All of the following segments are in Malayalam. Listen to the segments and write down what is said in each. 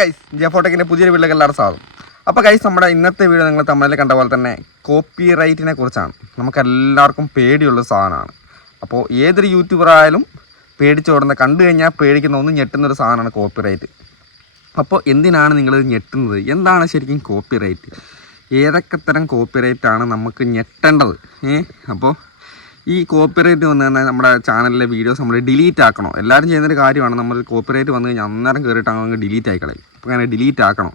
ഗൈസ് ജെഫോടെക്കിൻ്റെ പുതിയൊരു വീട്ടിലേക്ക് എല്ലാവരും സ്വാഗതം. അപ്പോൾ ഗൈസ് നമ്മുടെ ഇന്നത്തെ വീഡിയോ നിങ്ങൾ തമിഴിൽ കണ്ട പോലെ തന്നെ കോപ്പി റൈറ്റിനെ കുറിച്ചാണ്. നമുക്കെല്ലാവർക്കും പേടിയുള്ള സാധനമാണ്. അപ്പോൾ ഏതൊരു യൂട്യൂബർ ആയാലും പേടിച്ചോടുന്ന കണ്ടു കഴിഞ്ഞാൽ പേടിക്കുന്ന ഒന്ന് ഞെട്ടുന്നൊരു സാധനമാണ് കോപ്പി റൈറ്റ്. അപ്പോൾ എന്തിനാണ് നിങ്ങളിത് ഞെട്ടുന്നത്? എന്താണ് ശരിക്കും കോപ്പി റൈറ്റ്? ഏതൊക്കെ തരം കോപ്പി റൈറ്റാണ് നമുക്ക് ഞെട്ടേണ്ടത്? അപ്പോൾ ഈ കോപ്പി റൈറ്റ് വന്നു കഴിഞ്ഞാൽ നമ്മുടെ ചാനലിലെ വീഡിയോസ് നമ്മൾ ഡിലീറ്റ് ആക്കണോ? എല്ലാവരും ചെയ്യുന്നൊരു കാര്യമാണ്. നമ്മൾ കോപ്പി റൈറ്റ് വന്നു കഴിഞ്ഞാൽ അന്നേരം കയറിയിട്ട് അങ്ങ് ഡിലീറ്റ് ആയിക്കളയും. അപ്പോൾ അങ്ങനെ ഡിലീറ്റ് ആക്കണോ?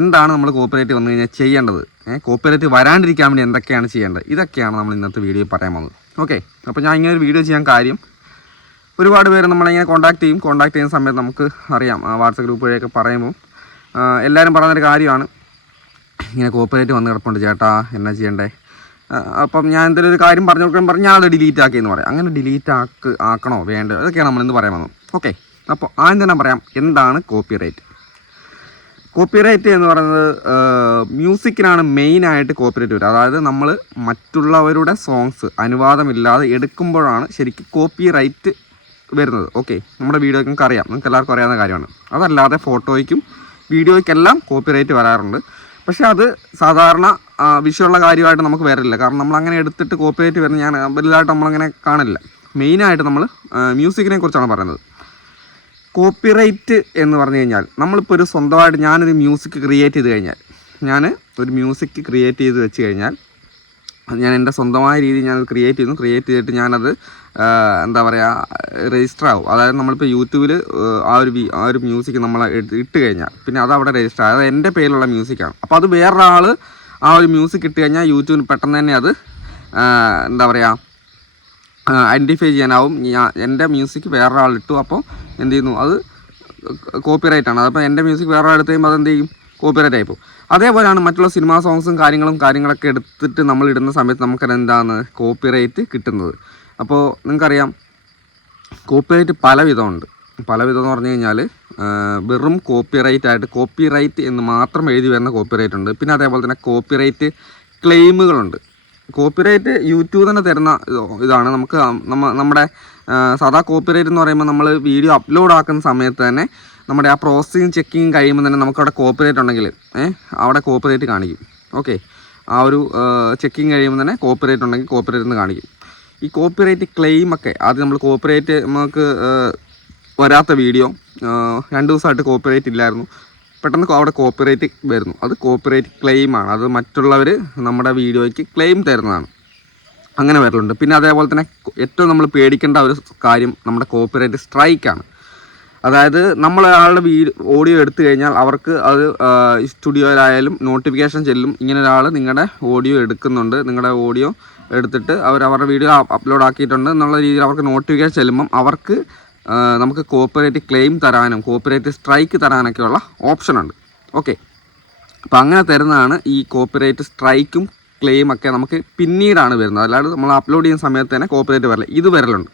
എന്താണ് നമ്മൾ കോപ്പി റൈറ്റ് വന്നു കഴിഞ്ഞാൽ ചെയ്യേണ്ടത്? കോപ്പി റൈറ്റ് വരാണ്ടിരിക്കാൻ വേണ്ടി എന്തൊക്കെയാണ് ചെയ്യേണ്ടത്? ഇതൊക്കെയാണ് നമ്മൾ ഇന്നത്തെ വീഡിയോയിൽ പറയാൻ പോകുന്നത്. ഓക്കെ, അപ്പോൾ ഞാൻ ഇങ്ങനെ ഒരു വീഡിയോ ചെയ്യാൻ കാര്യം, ഒരുപാട് പേര് നമ്മളിങ്ങനെ കോൺടാക്ട് ചെയ്യുന്ന സമയത്ത് നമുക്ക് അറിയാം, വാട്സപ്പ് ഗ്രൂപ്പ് വഴിയൊക്കെ പറയുമ്പോൾ എല്ലാവരും പറയുന്നൊരു കാര്യമാണ്, ഇങ്ങനെ കോപ്പി റൈറ്റ് വന്ന് കിടപ്പുണ്ട് ചേട്ടാ, എന്നാ ചെയ്യണ്ടേ? അപ്പം ഞാൻ എന്തെങ്കിലും ഒരു കാര്യം പറഞ്ഞു കൊടുക്കാൻ ഞാനത് ഡിലീറ്റ് ആക്കിയെന്ന് പറയാം. അങ്ങനെ ഡിലീറ്റ് ആക്കണോ വേണ്ടത്? അതൊക്കെയാണ് നമ്മളിന്ന് പറയാൻ വന്നത്. ഓക്കെ, അപ്പോൾ ആദ്യം തന്നെ പറയാം എന്താണ് കോപ്പി റൈറ്റ്. കോപ്പി റൈറ്റ് എന്ന് പറയുന്നത് മ്യൂസിക്കിനാണ് മെയിനായിട്ട് കോപ്പി റൈറ്റ് വരിക. അതായത് നമ്മൾ മറ്റുള്ളവരുടെ സോങ്സ് അനുവാദമില്ലാതെ എടുക്കുമ്പോഴാണ് ശരിക്കും കോപ്പി റൈറ്റ് വരുന്നത്. ഓക്കെ, നമ്മുടെ വീഡിയോയ്ക്ക് അറിയാം, നിങ്ങൾക്ക് എല്ലാവർക്കും അറിയാവുന്ന കാര്യമാണ്. അതല്ലാതെ ഫോട്ടോയ്ക്കും വീഡിയോയ്ക്കെല്ലാം കോപ്പി റൈറ്റ് വരാറുണ്ട്. പക്ഷേ അത് സാധാരണ വിഷയമുള്ള കാര്യമായിട്ട് നമുക്ക് വരില്ല. കാരണം നമ്മൾ അങ്ങനെ എടുത്തിട്ട് കോപ്പി റൈറ്റ് വരുന്ന ഞാൻ വലുതായിട്ട് നമ്മളങ്ങനെ കാണില്ല. മെയിനായിട്ട് നമ്മൾ മ്യൂസിക്കിനെ കുറിച്ചാണ് പറയുന്നത്. കോപ്പി റൈറ്റ് എന്ന് പറഞ്ഞു കഴിഞ്ഞാൽ നമ്മളിപ്പോൾ ഒരു സ്വന്തമായിട്ട് ഞാനൊരു മ്യൂസിക് ക്രിയേറ്റ് ചെയ്ത് വെച്ച് കഴിഞ്ഞാൽ ഞാൻ എൻ്റെ സ്വന്തമായ രീതിയിൽ ഞാനത് ക്രിയേറ്റ് ചെയ്തിട്ട് ഞാനത് എന്താ പറയുക, രജിസ്റ്റർ ആവും. അതായത് നമ്മളിപ്പോൾ യൂട്യൂബിൽ ആ ഒരു മ്യൂസിക് നമ്മൾ ഇട്ട് കഴിഞ്ഞാൽ പിന്നെ അത് അവിടെ രജിസ്റ്റർ ആവും. അത് എൻ്റെ പേരിലുള്ള മ്യൂസിക്കാണ്. അപ്പോൾ അത് വേറൊരാൾ ആ ഒരു മ്യൂസിക് ഇട്ട് കഴിഞ്ഞാൽ യൂട്യൂബിന് പെട്ടെന്ന് തന്നെ അത് എന്താ പറയുക ഐഡൻറ്റിഫൈ ചെയ്യാനാവും. എൻ്റെ മ്യൂസിക് വേറൊരാൾ ഇട്ടു, അപ്പോൾ എന്ത് ചെയ്യുന്നു, അത് കോപ്പി റൈറ്റാണ്. അതപ്പോൾ എൻ്റെ മ്യൂസിക് വേറൊരാൾ എടുത്ത് കഴിയുമ്പോൾ അതെന്ത് ചെയ്യും, കോപ്പി റൈറ്റ് ആയിപ്പോൾ. അതേപോലെയാണ് മറ്റുള്ള സിനിമാ സോങ്സും കാര്യങ്ങളൊക്കെ എടുത്തിട്ട് നമ്മൾ ഇടുന്ന സമയത്ത് നമുക്കതെന്താണ് കോപ്പി റൈറ്റ് കിട്ടുന്നത്. അപ്പോൾ നിങ്ങൾക്കറിയാം കോപ്പി റൈറ്റ് പല വിധമുണ്ട് എന്ന് പറഞ്ഞു കഴിഞ്ഞാൽ വെറും കോപ്പി റൈറ്റ് എന്ന് മാത്രം എഴുതി വരുന്ന കോപ്പി റൈറ്റ് ഉണ്ട്. പിന്നെ അതേപോലെ തന്നെ കോപ്പി റൈറ്റ് ക്ലെയിമുകളുണ്ട്. കോപ്പി റൈറ്റ് യൂട്യൂബ് തന്നെ തരുന്ന ഇതാണ്. നമുക്ക് നമ്മുടെ സാധാ കോപ്പി റൈറ്റ് എന്ന് പറയുമ്പോൾ നമ്മൾ വീഡിയോ അപ്ലോഡ് ആക്കുന്ന സമയത്ത് തന്നെ നമ്മുടെ ആ പ്രോസസ്സിങ് ചെക്കിങ് കഴിയുമ്പോൾ തന്നെ നമുക്കവിടെ കോപ്പി റൈറ്റ് ഉണ്ടെങ്കിൽ അവിടെ കോപ്പി റൈറ്റ് കാണിക്കും. ഓക്കെ, ആ ഒരു ചെക്കിങ് കഴിയുമ്പോൾ തന്നെ കോപ്പി റൈറ്റ് ഉണ്ടെങ്കിൽ കോപ്പി റൈറ്റ് എന്ന് കാണിക്കും. ഈ കോപ്പി റൈറ്റ് ക്ലെയിമൊക്കെ ആദ്യം നമ്മൾ കോപ്പി റൈറ്റ് നമുക്ക് വരാത്ത വീഡിയോ 2 ദിവസമായിട്ട് കോപ്പി റൈറ്റ് ഇല്ലായിരുന്നു, പെട്ടെന്ന് അവിടെ കോപ്പി റൈറ്റ് വരുന്നു. അത് കോപ്പി റൈറ്റ് ക്ലെയിമാണ്. അത് മറ്റുള്ളവർ നമ്മുടെ വീഡിയോയ്ക്ക് ക്ലെയിം തരുന്നതാണ്. അങ്ങനെ വരലുണ്ട്. പിന്നെ അതേപോലെ തന്നെ ഏറ്റവും നമ്മൾ പേടിക്കേണ്ട ഒരു കാര്യം നമ്മുടെ കോപ്പി റൈറ്റ് സ്ട്രൈക്കാണ്. അതായത് നമ്മൾ ഒരാളുടെ ഓഡിയോ എടുത്തു കഴിഞ്ഞാൽ അവർക്ക് അത് സ്റ്റുഡിയോയിലായാലും നോട്ടിഫിക്കേഷൻ ചെല്ലും, ഇങ്ങനെ ഒരാൾ നിങ്ങളുടെ ഓഡിയോ എടുക്കുന്നുണ്ട്, നിങ്ങളുടെ ഓഡിയോ എടുത്തിട്ട് അവരുടെ വീഡിയോ അപ്ലോഡ് ആക്കിയിട്ടുണ്ട് എന്നുള്ള രീതിയിൽ അവർക്ക് നോട്ടിഫിക്കേഷൻ ചെല്ലുമ്പം അവർക്ക് നമുക്ക് കോപ്പി റൈറ്റ് ക്ലെയിം തരാനും കോപ്പി റൈറ്റ് സ്ട്രൈക്ക് തരാനൊക്കെയുള്ള ഓപ്ഷനുണ്ട്. ഓക്കെ, അപ്പോൾ അങ്ങനെ തരുന്നതാണ് ഈ കോപ്പി റൈറ്റ് സ്ട്രൈക്കും ക്ലെയിമൊക്കെ നമുക്ക് പിന്നീടാണ് വരുന്നത്. അല്ലാതെ നമ്മൾ അപ്ലോഡ് ചെയ്യുന്ന സമയത്ത് തന്നെ കോപ്പി റൈറ്റ് വരില്ല, ഇത് വരലുണ്ട്.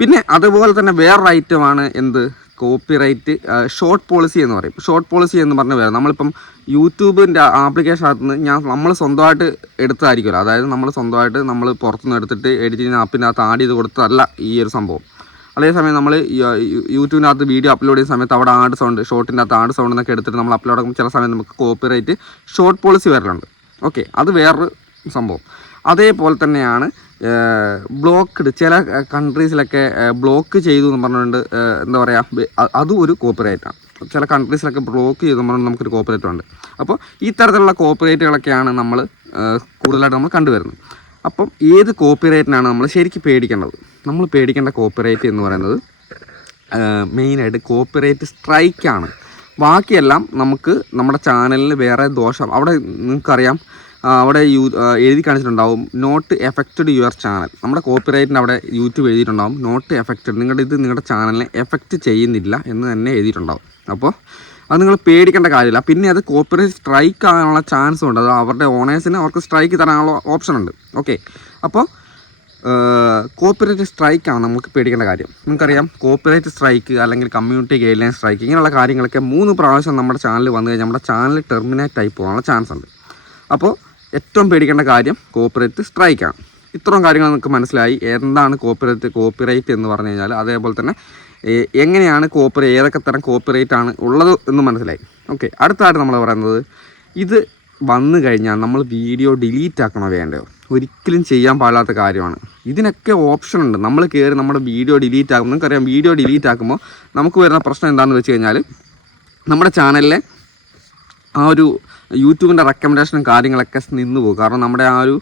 പിന്നെ അതുപോലെ തന്നെ വേറൊരു ഐറ്റമാണ് എന്ത്, കോപ്പി റൈറ്റ് ഷോർട്ട് പോളിസി എന്ന് പറയും. ഷോർട്ട് പോളിസി എന്ന് പറഞ്ഞ് വരാം. നമ്മളിപ്പം യൂട്യൂബിൻ്റെ ആപ്ലിക്കേഷനകത്ത് നിന്ന് നമ്മൾ സ്വന്തമായിട്ട് എടുത്തതായിരിക്കുമല്ലോ. അതായത് നമ്മൾ പുറത്തുനിന്ന് എടുത്തിട്ട് എഡിറ്റിംഗ് ആപ്പിനകത്ത് ആഡ് ചെയ്ത് കൊടുത്തതല്ല ഈ ഒരു സംഭവം. അതേസമയം നമ്മൾ യൂട്യൂബിനകത്ത് വീഡിയോ അപ്ലോഡ് ചെയ്യുന്ന സമയത്ത് അവിടെ ആഡ് സൗണ്ട്, ഷോർട്ടിൻ്റെ അകത്ത് ആഡ് സൗണ്ട് എന്നൊക്കെ എടുത്തിട്ട് നമ്മൾ അപ്ലോഡ് ആക്കുമ്പോൾ ചില സമയത്ത് നമുക്ക് കോപ്പി റൈറ്റ് ഷോർട്ട് പോളിസി വരലുണ്ട്. ഓക്കെ, അത് വേറൊരു സംഭവം. അതേപോലെ തന്നെയാണ് ബ്ലോക്ക്ഡ്, ചില കൺട്രീസിലൊക്കെ ബ്ലോക്ക് ചെയ്തു എന്ന് പറഞ്ഞുകൊണ്ട് എന്താ പറയുക, അതും ഒരു കോപ്പി റൈറ്റാണ്. ചില കൺട്രീസിലൊക്കെ ബ്ലോക്ക് ചെയ്തു എന്ന് പറഞ്ഞാൽ നമുക്കൊരു കോപ്പി റൈറ്റ് ഉണ്ട്. അപ്പോൾ ഈ തരത്തിലുള്ള കോപ്പി റൈറ്റുകളൊക്കെയാണ് നമ്മൾ കൂടുതലായിട്ട് നമ്മൾ കണ്ടുവരുന്നത്. അപ്പം ഏത് കോപ്പി റൈറ്റിനാണ് നമ്മൾ ശരിക്കും പേടിക്കേണ്ടത്? നമ്മൾ പേടിക്കേണ്ട കോപ്പി റൈറ്റ് എന്ന് പറയുന്നത് മെയിനായിട്ട് കോപ്പി റൈറ്റ് സ്ട്രൈക്കാണ്. ബാക്കിയെല്ലാം നമുക്ക് നമ്മുടെ ചാനലിന് വേറെ ദോഷം, അവിടെ നിങ്ങൾക്കറിയാം അവിടെ എഴുതി കാണിച്ചിട്ടുണ്ടാവും നോട്ട് എഫക്റ്റഡ് യുവർ ചാനൽ. നമ്മുടെ കോപ്പി റൈറ്റിൻ്റെ അവിടെ യൂട്യൂബ് എഴുതിയിട്ടുണ്ടാവും നോട്ട് എഫക്റ്റഡ്, നിങ്ങളുടെ ചാനലിനെ എഫക്റ്റ് ചെയ്യുന്നില്ല എന്ന് തന്നെ എഴുതിയിട്ടുണ്ടാവും. അപ്പോൾ അത് നിങ്ങൾ പേടിക്കേണ്ട കാര്യമില്ല. പിന്നെ അത് കോപ്പി റൈറ്റ് സ്ട്രൈക്ക് ആകാനുള്ള ചാൻസും ഉണ്ട്. അത് അവരുടെ ഓണേഴ്സിന് അവർക്ക് സ്ട്രൈക്ക് തരാനുള്ള ഓപ്ഷൻ ഉണ്ട്. ഓക്കെ, അപ്പോൾ കോപ്പി റൈറ്റ് സ്ട്രൈക്കാണ് നമുക്ക് പേടിക്കേണ്ട കാര്യം. നിങ്ങൾക്കറിയാം കോപ്പി റൈറ്റ് സ്ട്രൈക്ക് അല്ലെങ്കിൽ കമ്മ്യൂണിറ്റി ഗൈഡ് ലൈൻ സ്ട്രൈക്ക് ഇങ്ങനെയുള്ള കാര്യങ്ങളൊക്കെ 3 പ്രാവശ്യം നമ്മുടെ ചാനൽ വന്നു കഴിഞ്ഞാൽ നമ്മുടെ ചാനൽ ടെർമിനേറ്റ് ആയി പോകാനുള്ള ചാൻസ് ഉണ്ട്. അപ്പോൾ ഏറ്റവും പേടിക്കേണ്ട കാര്യം കോപ്പി റൈറ്റ് സ്ട്രൈക്കാണ്. ഇത്രയും കാര്യങ്ങൾ നിങ്ങൾക്ക് മനസ്സിലായി എന്താണ് കോപ്പി റൈറ്റ് എന്ന് പറഞ്ഞു കഴിഞ്ഞാൽ. അതേപോലെ തന്നെ എങ്ങനെയാണ് ഏതൊക്കെ തരം കോപ്പിറൈറ്റ് ആണ് ഉള്ളത് എന്ന് മനസ്സിലായി. ഓക്കെ, അടുത്തായിട്ട് നമ്മൾ പറയുന്നത്, ഇത് വന്നു കഴിഞ്ഞാൽ നമ്മൾ വീഡിയോ ഡിലീറ്റ് ആക്കണോ വേണ്ടയോ? ഒരിക്കലും ചെയ്യാൻ പാടില്ലാത്ത കാര്യമാണ്. ഇതിനൊക്കെ ഓപ്ഷൻ ഉണ്ട്. നമ്മൾ കയറി നമ്മുടെ വീഡിയോ ഡിലീറ്റ് ആക്കും. നിങ്ങൾക്കറിയാം, വീഡിയോ ഡിലീറ്റ് ആക്കുമ്പോൾ നമുക്ക് വരുന്ന പ്രശ്നം എന്താണെന്ന് വെച്ച് കഴിഞ്ഞാൽ, നമ്മുടെ ചാനലിലെ ആ ഒരു യൂട്യൂബിൻ്റെ റെക്കമെൻഡേഷനും കാര്യങ്ങളൊക്കെ നിന്ന് പോകും. കാരണം നമ്മുടെ ആ ഒരു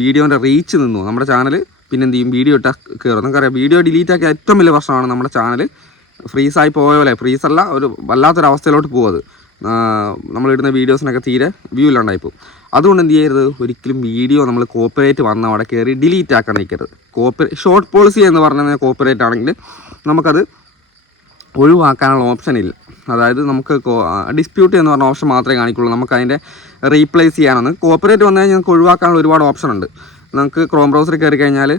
വീഡിയോൻ്റെ റീച്ച് നിന്നു പോകും. നമ്മുടെ ചാനൽ പിന്നെ എന്ത് ചെയ്യും, വീഡിയോ ഇട്ടാൽ കയറും. നിങ്ങൾക്കറിയാം, വീഡിയോ ഡിലീറ്റ് ആക്കിയ ഏറ്റവും വലിയ പ്രശ്നമാണ് നമ്മുടെ ചാനൽ ഫ്രീസായി പോയ പോലെ, ഫ്രീസല്ല, ഒരു വല്ലാത്തൊരവസ്ഥയിലോട്ട് പോകുന്നത്. നമ്മളിടുന്ന വീഡിയോസിനൊക്കെ തീരെ വ്യൂ ഇല്ലാണ്ടായിപ്പോൾ. അതുകൊണ്ട് എന്ത് ചെയ്യരുത്, ഒരിക്കലും വീഡിയോ നമ്മൾ കോപ്പിറൈറ്റ് വന്ന അവിടെ കയറി ഡിലീറ്റ് ആക്കാൻ നിൽക്കരുത്. ഷോർട്ട് പോളിസി എന്ന് പറഞ്ഞാൽ കോപ്പിറൈറ്റ് ആണെങ്കിൽ നമുക്കത് ഒഴിവാക്കാനുള്ള ഓപ്ഷൻ ഇല്ല. അതായത് നമുക്ക് ഡിസ്പ്യൂട്ട് എന്ന് പറഞ്ഞ ഓപ്ഷൻ മാത്രമേ കാണിക്കുള്ളൂ. നമുക്ക് അതിൻ്റെ റീപ്ലേസ് ചെയ്യാനൊന്ന് കോപ്പിറൈറ്റ് വന്നു കഴിഞ്ഞാൽ നമുക്ക് ഒഴിവാക്കാനുള്ള ഒരുപാട് ഓപ്ഷൻ ഉണ്ട്. നമുക്ക് ക്രോം ബ്രൗസറിൽ കയറി കഴിഞ്ഞാൽ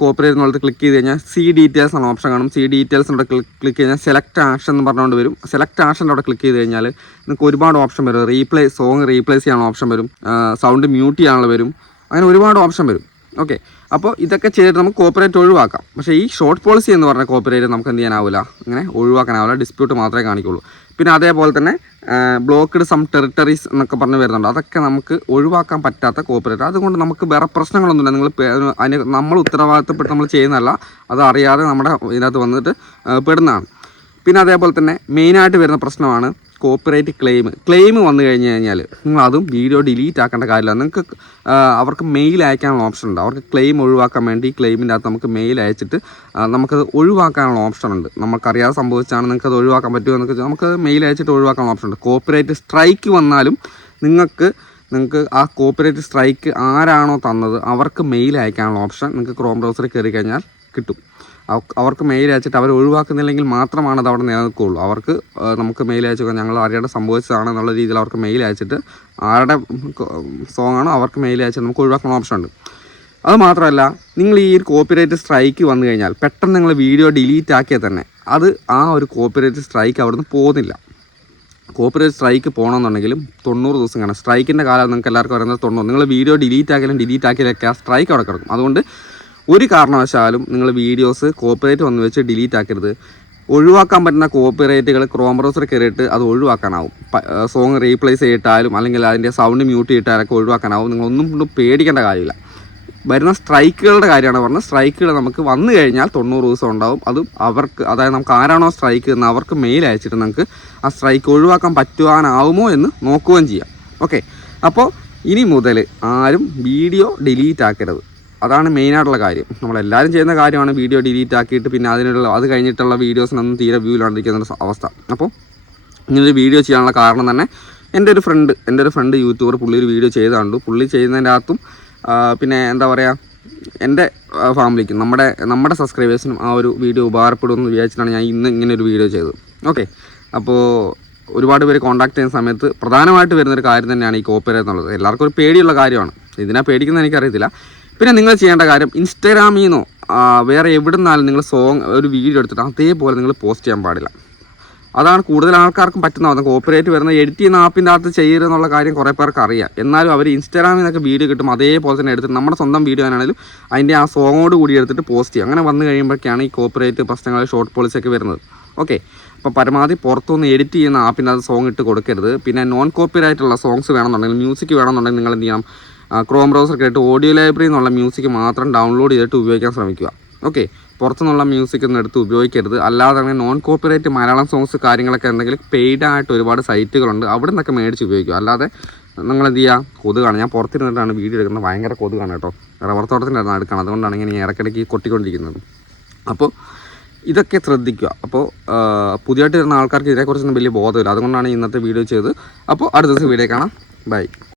കോപ്പിറൈറ്റ് എന്നുള്ളത് ക്ലിക്ക് ചെയ്ത് കഴിഞ്ഞാൽ സി ഡീറ്റെയിൽസ് എന്ന ഓപ്ഷൻ കാണും. സി ഡീറ്റെയിൽസിൻ്റെ ക്ലിക്ക് കഴിഞ്ഞാൽ സെലക്ട് ആക്ഷൻ എന്ന് പറഞ്ഞുകൊണ്ട് വരും. സെലക്ട് ആക്ഷൻ്റെ അവിടെ ക്ലിക്ക് ചെയ്ത് കഴിഞ്ഞാൽ നിങ്ങൾക്ക് ഒരുപാട് ഓപ്ഷൻ വരും. സോങ് റീപ്ലേസ് ചെയ്യാനുള്ള ഓപ്ഷൻ വരും, സൗണ്ട് മ്യൂട്ട് ചെയ്യാനുള്ള വരും, അങ്ങനെ ഒരുപാട് ഓപ്ഷൻ വരും. ഓക്കെ, അപ്പോൾ ഇതൊക്കെ ചെയ്തിട്ട് നമുക്ക് കോപ്പിറൈറ്റ് ഒഴിവാക്കാം. പക്ഷേ ഈ ഷോർട്ട് പോളിസി എന്ന് പറഞ്ഞ കോപ്പിറൈറ്റ് നമുക്ക് എന്ത് ചെയ്യാനാവില്ല, അങ്ങനെ ഒഴിവാക്കാനാവില്ല. ഡിസ്പ്യൂട്ട് മാത്രമേ കാണിക്കുള്ളൂ. പിന്നെ അതേപോലെ തന്നെ ബ്ലോക്ക്ഡ് സം ടെറിട്ടറീസ് എന്നൊക്കെ പറഞ്ഞ് വരുന്നുണ്ട്. അതൊക്കെ നമുക്ക് ഒഴിവാക്കാൻ പറ്റാത്ത കോപ്പിറൈറ്റ്. അതുകൊണ്ട് നമുക്ക് വേറെ പ്രശ്നങ്ങളൊന്നുമില്ല. നമ്മൾ ഉത്തരവാദിത്തപ്പെട്ട് നമ്മൾ ചെയ്യുന്നതല്ല, അത് അറിയാതെ നമ്മുടെ ഇതിനകത്ത് വന്നിട്ട് പെടുന്നതാണ്. പിന്നെ അതേപോലെ തന്നെ മെയിനായിട്ട് വരുന്ന പ്രശ്നമാണ് കോപ്പിറൈറ്റ് ക്ലെയിം വന്നു കഴിഞ്ഞാൽ നിങ്ങൾ അതും വീഡിയോ ഡിലീറ്റ് ആക്കേണ്ട കാര്യമില്ല. നിങ്ങൾക്ക് അവർക്ക് മെയിൽ അയക്കാനുള്ള ഓപ്ഷൻ ഉണ്ട്. അവർക്ക് ക്ലെയിം ഒഴിവാക്കാൻ വേണ്ടി ക്ലെയിമിൻ്റെ അകത്ത് നമുക്ക് മെയിൽ അയച്ചിട്ട് നമുക്കത് ഒഴിവാക്കാനുള്ള ഓപ്ഷൻ ഉണ്ട്. നമുക്കറിയാതെ സംഭവിച്ചാണ്, നിങ്ങൾക്കത് ഒഴിവാക്കാൻ പറ്റുമോ എന്നൊക്കെ നമുക്ക് മെയിൽ അയച്ചിട്ട് ഒഴിവാക്കാനുള്ള ഓപ്ഷൻ ഉണ്ട്. കോപ്പിറൈറ്റ് സ്ട്രൈക്ക് വന്നാലും നിങ്ങൾക്ക് ആ കോപ്പിറൈറ്റ് സ്ട്രൈക്ക് ആരാണോ തന്നത് അവർക്ക് മെയിൽ അയക്കാനുള്ള ഓപ്ഷൻ നിങ്ങൾക്ക് ക്രോം ബ്രൗസറിൽ കയറി കഴിഞ്ഞാൽ കിട്ടും. അവർക്ക് മെയിൽ അയച്ചിട്ട് അവർ ഒഴിവാക്കുന്നില്ലെങ്കിൽ മാത്രമാണ് അത് അവിടെ നിലനിൽക്കുകയുള്ളൂ. അവർക്ക് നമുക്ക് മെയിൽ അയച്ചു ഞങ്ങൾ അറിയാതെ സംഭവിച്ചതാണെന്നുള്ള രീതിയിൽ അവർക്ക് മെയിൽ അയച്ചിട്ട് ആരുടെ സോങ്ങാണോ അവർക്ക് മെയിൽ അയച്ചിട്ട് നമുക്ക് ഒഴിവാക്കുന്ന ഓപ്ഷൻ ഉണ്ട്. അത് മാത്രമല്ല, നിങ്ങൾ ഈ ഒരു കോപ്പിറൈറ്റ് സ്ട്രൈക്ക് വന്നു കഴിഞ്ഞാൽ പെട്ടെന്ന് നിങ്ങൾ വീഡിയോ ഡിലീറ്റ് ആക്കിയാൽ തന്നെ അത് ആ ഒരു കോപ്പിറൈറ്റ് സ്ട്രൈക്ക് അവിടുന്ന് പോകുന്നില്ല. കോപ്പിറൈറ്റ് സ്ട്രൈക്ക് പോകണമെന്നുണ്ടെങ്കിലും 90 ദിവസം കാണാം. സ്ട്രൈക്കിൻ്റെ കാലം നിങ്ങൾക്ക് എല്ലാവർക്കും പറയുന്നത് 90. നിങ്ങൾ വീഡിയോ ഡിലീറ്റ് ആക്കിയാലൊക്കെ ആ സ്ട്രൈക്ക് അവിടെ കിടക്കും. അതുകൊണ്ട് ഒരു കാരണവശാലും നിങ്ങൾ വീഡിയോസ് കോപ്പിറൈറ്റ് വന്ന് വെച്ച് ഡിലീറ്റ് ആക്കരുത്. ഒഴിവാക്കാൻ പറ്റുന്ന കോപ്പിറൈറ്റുകൾ ക്രോം ബ്രൗസറിൽ കയറിയിട്ട് അത് ഒഴിവാക്കാനാവും. സോങ് റീപ്ലേസ് ചെയ്തിട്ടാലും അല്ലെങ്കിൽ അതിൻ്റെ സൗണ്ട് മ്യൂട്ട് ചെയ്തിട്ടാലൊക്കെ ഒഴിവാക്കാനാവും. നിങ്ങളൊന്നും കൊണ്ടും പേടിക്കേണ്ട കാര്യമില്ല. വരുന്ന സ്ട്രൈക്കുകളുടെ കാര്യമാണ് പറഞ്ഞത്. സ്ട്രൈക്കുകൾ നമുക്ക് വന്നു കഴിഞ്ഞാൽ 90 ദിവസം ഉണ്ടാവും. അത് അവർക്ക്, അതായത് നമുക്ക് ആരാണോ സ്ട്രൈക്ക് എന്ന് അവർക്ക് മെയിൽ അയച്ചിട്ട് നമുക്ക് ആ സ്ട്രൈക്ക് ഒഴിവാക്കാൻ പറ്റുവാനാവുമോ എന്ന് നോക്കുകയും ചെയ്യാം. ഓക്കെ, അപ്പോൾ ഇനി മുതൽ ആരും വീഡിയോ ഡിലീറ്റ് ആക്കരുത്. അതാണ് മെയിനായിട്ടുള്ള കാര്യം. നമ്മളെല്ലാവരും ചെയ്യുന്ന കാര്യമാണ് വീഡിയോ ഡിലീറ്റ് ആക്കിയിട്ട് പിന്നെ അത് കഴിഞ്ഞിട്ടുള്ള വീഡിയോസിനൊന്നും തീരെ വ്യൂ ഇല്ലാണ്ടിരിക്കുന്ന അവസ്ഥ. അപ്പോൾ ഇങ്ങനൊരു വീഡിയോ ചെയ്യാനുള്ള കാരണം തന്നെ എൻ്റെ ഒരു ഫ്രണ്ട് യൂട്യൂബർ, പുള്ളി ഒരു വീഡിയോ ചെയ്ത് കണ്ടു. പുള്ളി ചെയ്യുന്നതിൻ്റെ അകത്തും പിന്നെ എന്താ പറയുക, എൻ്റെ ഫാമിലിക്കും നമ്മുടെ സബ്സ്ക്രൈബേഴ്സിനും ആ ഒരു വീഡിയോ ഉപകാരപ്പെടുമെന്ന് വിചാരിച്ചിട്ടാണ് ഞാൻ ഇന്ന് ഇങ്ങനെ ഒരു വീഡിയോ ചെയ്തത്. ഓക്കെ, അപ്പോൾ ഒരുപാട് പേര് കോൺടാക്ട് ചെയ്യുന്ന സമയത്ത് പ്രധാനമായിട്ട് വരുന്നൊരു കാര്യം തന്നെയാണ് ഈ കോപ്പിറൈറ്റ് എന്നുള്ളത്. എല്ലാവർക്കും ഒരു പേടിയുള്ള കാര്യമാണ്. ഇതിനെ പേടിക്കുന്നത് എനിക്കറിയത്തില്ല. പിന്നെ നിങ്ങൾ ചെയ്യേണ്ട കാര്യം, ഇൻസ്റ്റാഗ്രാമിൽ നിന്നോ വേറെ എവിടെ നിന്നാലും നിങ്ങൾ ഒരു വീഡിയോ എടുത്തിട്ട് അതേപോലെ നിങ്ങൾ പോസ്റ്റ് ചെയ്യാൻ പാടില്ല. അതാണ് കൂടുതൽ ആൾക്കാർക്കും പറ്റുന്നത്. കോപ്പിറൈറ്റ് വരുന്ന എഡിറ്റ് ചെയ്യുന്ന ആപ്പിൻ്റെ അകത്ത് ചെയ്യരുതെന്നുള്ള കാര്യം കുറേ പേർക്ക് അറിയാം. എന്നാലും അവർ ഇൻസ്റ്റാഗ്രാമിൽ നിന്നൊക്കെ വീഡിയോ കിട്ടും അതേപോലെ തന്നെ എടുത്തിട്ട് നമ്മുടെ സ്വന്തം വീഡിയോ ആണെങ്കിലും അതിൻ്റെ ആ സോങ്ങോട് കൂടി എടുത്തിട്ട് പോസ്റ്റ് ചെയ്യും. അങ്ങനെ വന്നു കഴിയുമ്പോഴൊക്കെയാണ് ഈ കോപ്പിറൈറ്റ് പ്രശ്നങ്ങൾ, ഷോർട്ട് പോളിസി ഒക്കെ വരുന്നത്. ഓക്കെ, അപ്പോൾ പരമാവധി പുറത്തുനിന്ന് എഡിറ്റ് ചെയ്യുന്ന ആപ്പിൻ്റെ അത് സോങ് ഇട്ട് കൊടുക്കരുത്. പിന്നെ നോൺ കോപ്പിറൈറ്റുള്ള സോങ്സ് വേണമെന്നുണ്ടെങ്കിൽ, മ്യൂസിക് വേണമെന്നുണ്ടെങ്കിൽ നിങ്ങൾ എന്ത് ചെയ്യണം, ക്രോം ബ്രൗസർ കേട്ട് ഓഡിയോ ലൈബ്രറി എന്നുള്ള മ്യൂസിക് മാത്രം ഡൗൺലോഡ് ചെയ്തിട്ട് ഉപയോഗിക്കാൻ ശ്രമിക്കുക. ഓക്കെ, പുറത്തുനിന്നുള്ള മ്യൂസിക് ഒന്നും എടുത്ത് ഉപയോഗിക്കരുത്. അല്ലാതെ തന്നെ നോൺ കോപ്പിറൈറ്റ് മലയാളം സോങ്സ് കാര്യങ്ങളൊക്കെ എന്തെങ്കിലും പെയ്ഡായിട്ട് ഒരുപാട് സൈറ്റുകളുണ്ട്, അവിടെ നിന്നൊക്കെ മേടിച്ച് ഉപയോഗിക്കുക. അല്ലാതെ നിങ്ങൾ എന്ത് ചെയ്യുക, കൊതുകാണ്. ഞാൻ പുറത്തിരുന്നിട്ടാണ് വീഡിയോ എടുക്കുന്നത്, ഭയങ്കര കൊതുകാണ് കേട്ടോ. റബ്ബർ തോട്ടത്തിൻ്റെ എടുക്കണം, അതുകൊണ്ടാണ് ഇങ്ങനെ ഇടയ്ക്കിടയ്ക്ക് കൊട്ടിക്കൊണ്ടിരിക്കുന്നത്. അപ്പോൾ ഇതൊക്കെ ശ്രദ്ധിക്കുക. അപ്പോൾ പുതിയതായിട്ട് വരുന്ന ആൾക്കാർക്ക് ഇതിനെക്കുറിച്ചൊന്നും വലിയ ബോധമില്ല, അതുകൊണ്ടാണ് ഇന്നത്തെ വീഡിയോ ചെയ്തത്. അപ്പോൾ അടുത്ത ദിവസം വീഡിയോ കാണാം. ബൈ.